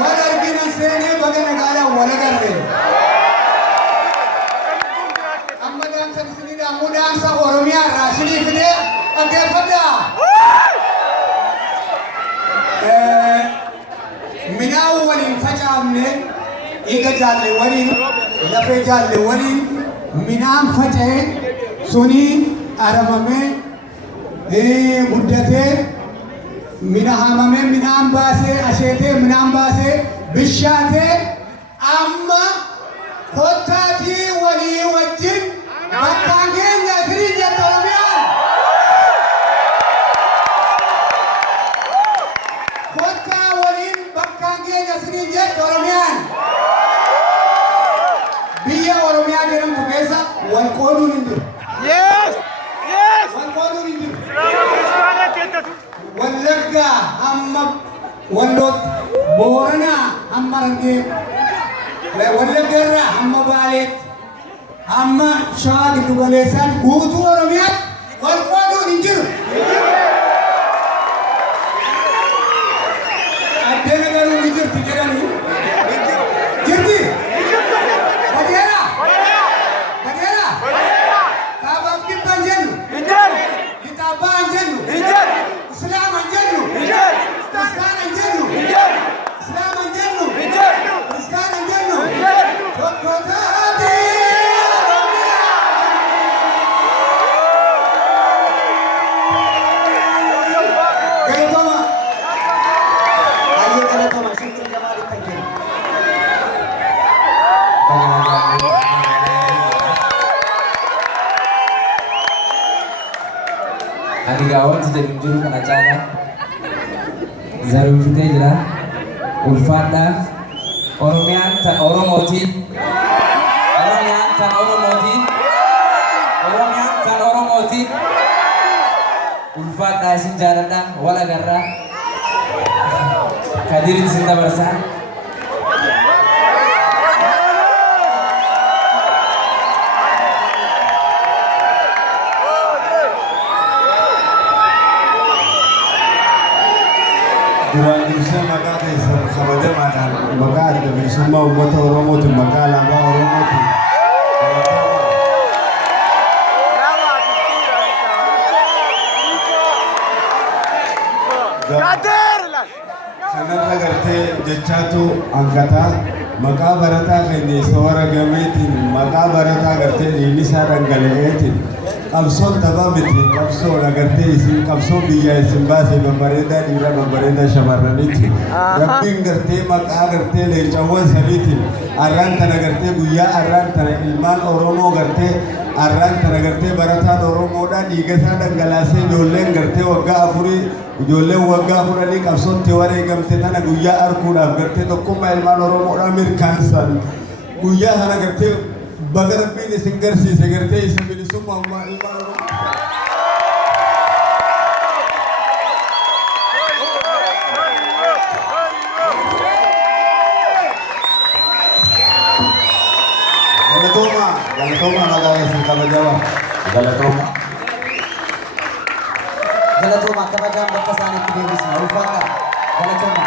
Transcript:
والأرجين السنة بقنا قالا ولا قرر أما دام سنسني أمو دام سأورميا راشدي فدي أكيد فدا من أول فجأة من إيجا جالي ولين لفي جالي ولين من أم فجأة سوني أرمامي مدته من همامي من أم باسه أشيته من أم باسه بشاته أما خطاتي ولي وجن بكانين يسري جترميان خطا ولين بكانين يسري جترميان بيا ورميا جرم تبيسا والقولو نندر Yes! Yes! والقولو نندر واللقا أما واللوت بورنا أما رنجي واللقا أما باليت أما شاق دوبليسان قوتو ورميات والقوادو ننجر أدينا قالوا ننجر تجراني جرتي بدينا بدينا كاباب كتان جنو كتابان جنو إسلام جنو إسلام جنو إسلام جنو إسلام جنو توكوتاتي كلتوما أيه كلتوما شكر جمال التنكيل Ani gawat jadi juru kan acara Zarum fitnya jera Ulfada Oromian tan oromoti Oromian tan oromoti Oromian tan oromoti Ulfada sinjarada wala garra Hadirin sinta barsa duraan dursee maqaa keessan kabajamaadhaan maqaa adda bilisummaa uummata Oromootiin maqaa alaabaa Oromootiin kanarra gartee jechaatu hangataa maqaa barataa keenya isa waragameetiin maqaa barataa gartee dhiigni isaa dhangala'eetiin qabsoon taphaa miti qabsoon agartee isin qabsoon biyya isin baase babbareedaa dhiira babbareedaa shamarraniiti rabbiin gartee maqaa gartee leencawwan saniitiin arraan tana gartee guyyaa arraan tana ilmaan Oromoo gartee arraan tana gartee barataan Oromoodhaa dhiiga isaa dhangalaasee ijoolleen gartee waggaa afurii ijoolleen waggaa fudhanii qabsootti wareegamte tana guyyaa arguudhaaf gartee tokkummaa ilmaan Oromoodhaa mirkaansan guyyaa kana gartee baga rabbiin isin garsiise gartee isa bilisummaa ilmaan Oromoo. Galatoma maqaa isin kabajamaa. Galatoma. Galatoma kabajaan bakka isaaniitti deebisna ulfaadha. Galatoma.